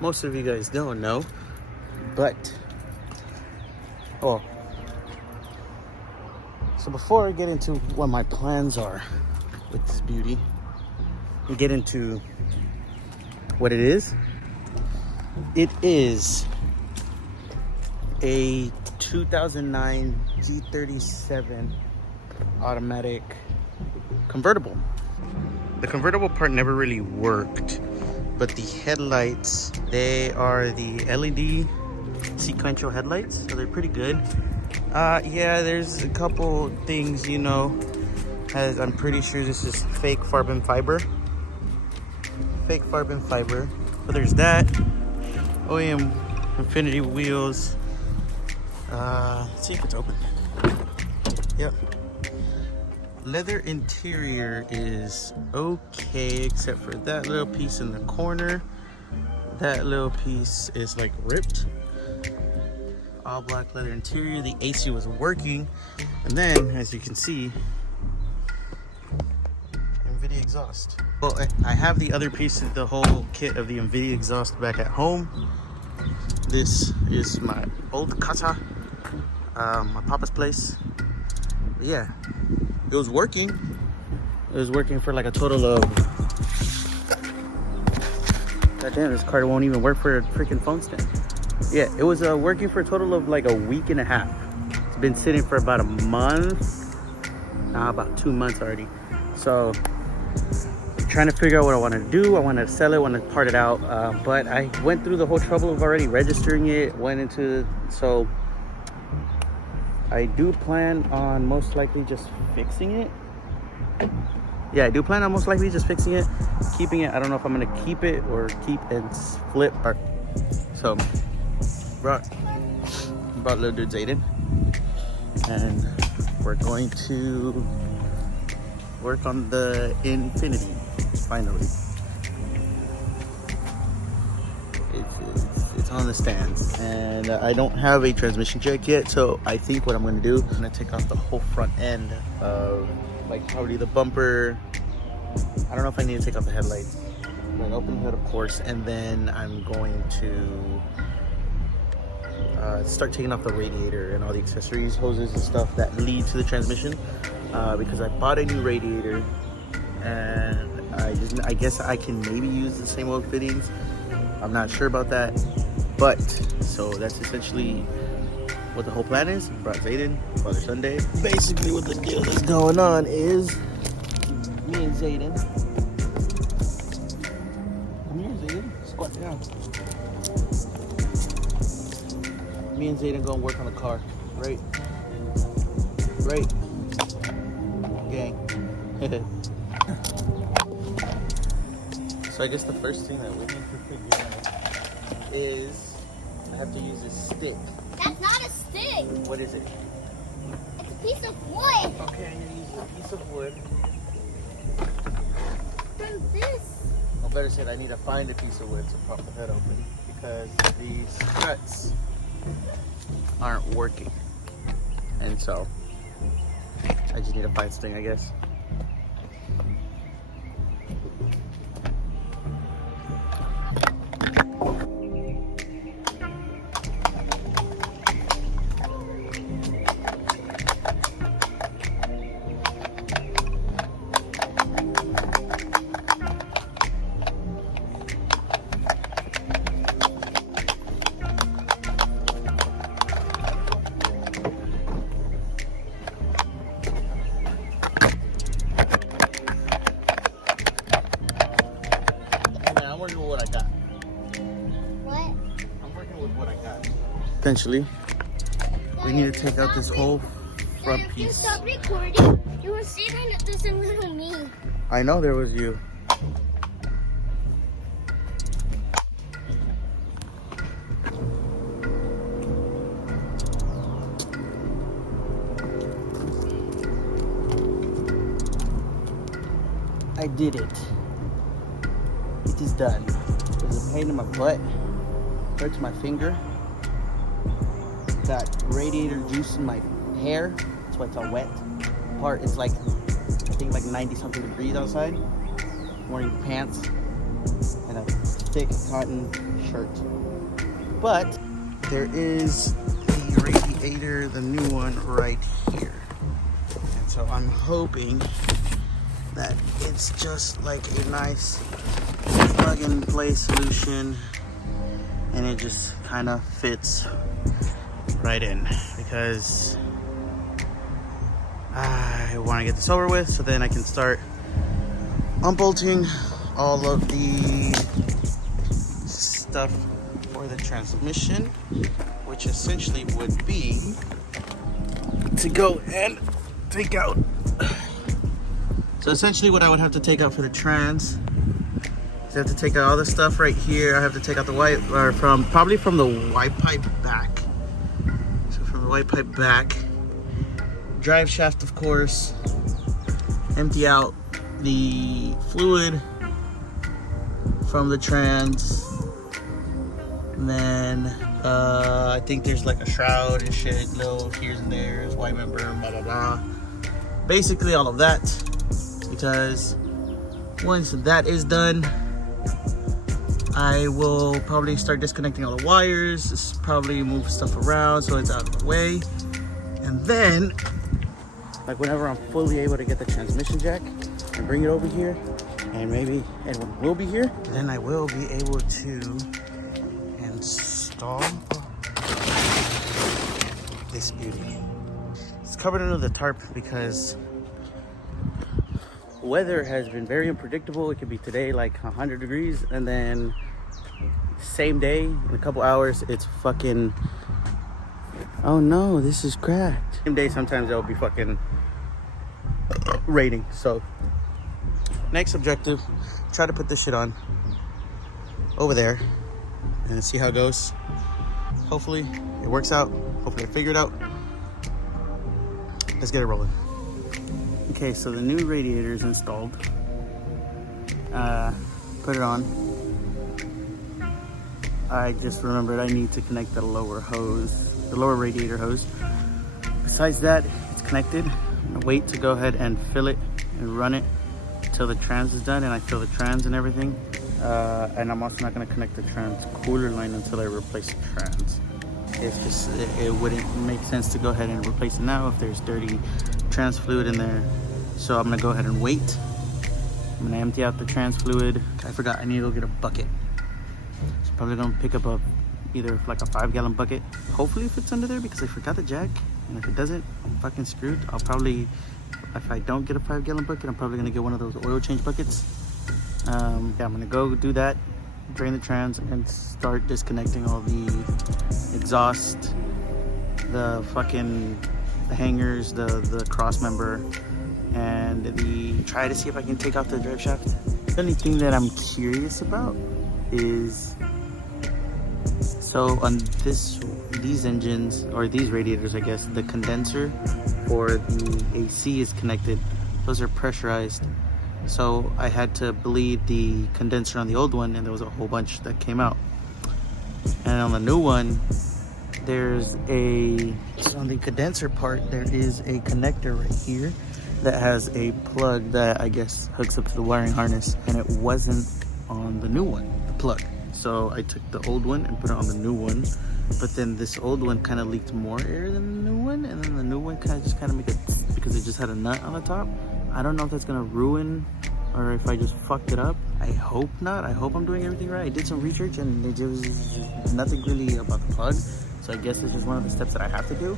most of you guys don't know, but oh, so before I get into what my plans are with this beauty and get into what it is a 2009 G37 automatic convertible. The convertible part never really worked, but the headlights, they are the LED sequential headlights, so they're pretty good. Yeah, there's a couple things, you know, as I'm pretty sure this is fake carbon fiber. So there's that. OEM Infinity wheels. Let's see if it's open. Yep. Leather interior is okay, except for that little piece in the corner. That little piece is like ripped. All black leather interior. The AC was working, and then, as you can see, NVIDIA exhaust. Well, I have the other piece of the whole kit of the NVIDIA exhaust back at home. This is my old casa, my papa's place. But yeah, it was working. It was working for like a total of... God damn, this card won't even work for a freaking phone stand. Yeah, it was working for a total of like a week and a half. It's been sitting for about a month. About 2 months already. So, trying to figure out what I want to do. I want to sell it, want to part it out, but I went through the whole trouble of already registering it, so I do plan on most likely just fixing it. Yeah, I do plan on most likely just fixing it, keeping it. I don't know if I'm gonna keep it or keep and flip. So brought little dude Zayden, and we're going to work on the Infinity. Finally, it's on the stands, and I don't have a transmission jack yet, so I think what I'm going to do, I'm going to take off the whole front end of, like, probably the bumper. I don't know if I need to take off the headlights, but open the hood, of course, and then I'm going to start taking off the radiator and all the accessories, hoses and stuff that lead to the transmission, because I bought a new radiator, and I guess I can maybe use the same old fittings. I'm not sure about that, but so that's essentially what the whole plan is. Brought Zayden, Father Sunday. Basically, what the deal that's going on is me and Zayden. Come here, Zayden. Squat down. Me and Zayden gonna work on the car, right? Gang. So I guess the first thing that we need to figure out is I have to use a stick. That's not a stick. What is it? It's a piece of wood. Okay, I'm gonna use a piece of wood. From this. Or better said, I need to find a piece of wood to prop the hood open because these struts aren't working. And so I just need to find something, I guess. Essentially, we need to take out this whole front piece. You stop recording. You will see that there's a little me. I know there was you. I did it. It is done. There's a pain in my butt. Hurts my finger. Got radiator juice in my hair. That's why it's all wet. Part it's like, I think like 90 something degrees outside. I'm wearing pants and a thick cotton shirt. But there is the radiator, the new one right here. And so I'm hoping that it's just like a nice plug and play solution and it just kind of fits right in, because I want to get this over with so then I can start unbolting all of the stuff for the transmission, which essentially would be to go and take out. So essentially what I would have to take out for the trans is I have to take out all the stuff right here. I have to take out the white, or probably from the white pipe back. So from the white pipe back, drive shaft of course, empty out the fluid from the trans, and then I think there's like a shroud and shit, little here's and there's, white member, blah blah blah. Basically all of that, because once that is done, I will probably start disconnecting all the wires, just probably move stuff around so it's out of the way, and then like whenever I'm fully able to get the transmission jack and bring it over here, and maybe Edwin will be here, then I will be able to install this beauty. It's covered under the tarp because weather has been very unpredictable. It could be today like 100 degrees and then same day in a couple hours it's fucking, oh no, this is cracked. Same day sometimes it'll be fucking raining. So next objective, try to put this shit on over there and see how it goes. Hopefully it works out. Hopefully I figure it out. Let's get it rolling. Okay, so the new radiator is installed. Put it on. I just remembered I need to connect the lower hose, the lower radiator hose. Besides that, it's connected. I'm gonna wait to go ahead and fill it and run it until the trans is done and I fill the trans and everything. And I'm also not gonna connect the trans cooler line until I replace the trans. It's just, it wouldn't make sense to go ahead and replace it now if there's dirty trans fluid in there. So I'm gonna go ahead and wait. I'm gonna empty out the trans fluid. I forgot, I need to go get a bucket. So probably gonna pick up either like a 5-gallon bucket. Hopefully it fits under there because I forgot the jack. And if it doesn't, I'm fucking screwed. I'll probably, if I don't get a 5-gallon bucket, I'm probably gonna get one of those oil change buckets. Yeah, I'm gonna go do that, drain the trans, and start disconnecting all the exhaust, the hangers, the cross member, and try to see if I can take off the drive shaft. The only thing that I'm curious about is, so on these engines, or these radiators I guess, the condenser for the AC is connected. Those are pressurized. So I had to bleed the condenser on the old one and there was a whole bunch that came out. And on the new one, on the condenser part, there is a connector right here that has a plug that I guess hooks up to the wiring harness, and it wasn't on the new one, the plug. So I took the old one and put it on the new one, but then this old one kind of leaked more air than the new one, and then the new one kind of made it because it just had a nut on the top. I don't know if that's gonna ruin or if I just fucked it up. I hope not. I hope I'm doing everything right. I did some research and it was nothing really about the plug. So I guess it's just one of the steps that I have to do.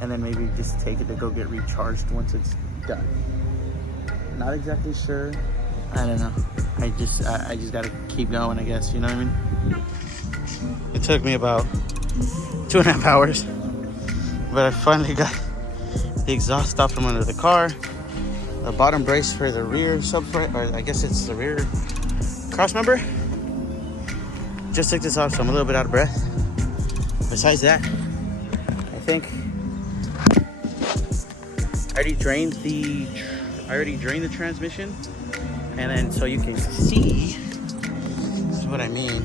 And then maybe just take it to go get recharged once it's done. Not exactly sure. I don't know. I just gotta keep going, I guess, you know what I mean? It took me about 2.5 hours, but I finally got the exhaust off from under the car. The bottom brace for the rear subframe, or I guess it's the rear cross member. Just took this off, so I'm a little bit out of breath. Besides that, I think I already drained the transmission, and then so you can see, this is what I mean.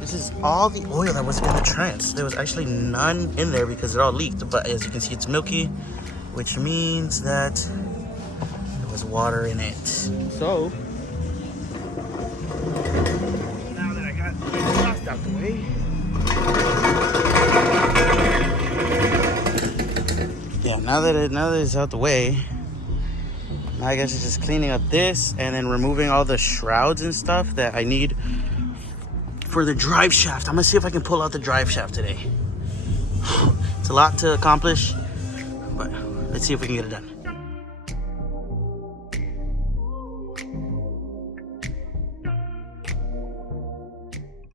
This is all the oil that was in the trans. There was actually none in there because it all leaked, but as you can see, it's milky, which means that there was water in it. So out the way. Yeah, now that it's out the way, now I guess it's just cleaning up this and then removing all the shrouds and stuff that I need for the drive shaft. I'm gonna see if I can pull out the drive shaft today. It's a lot to accomplish, but let's see if we can get it done.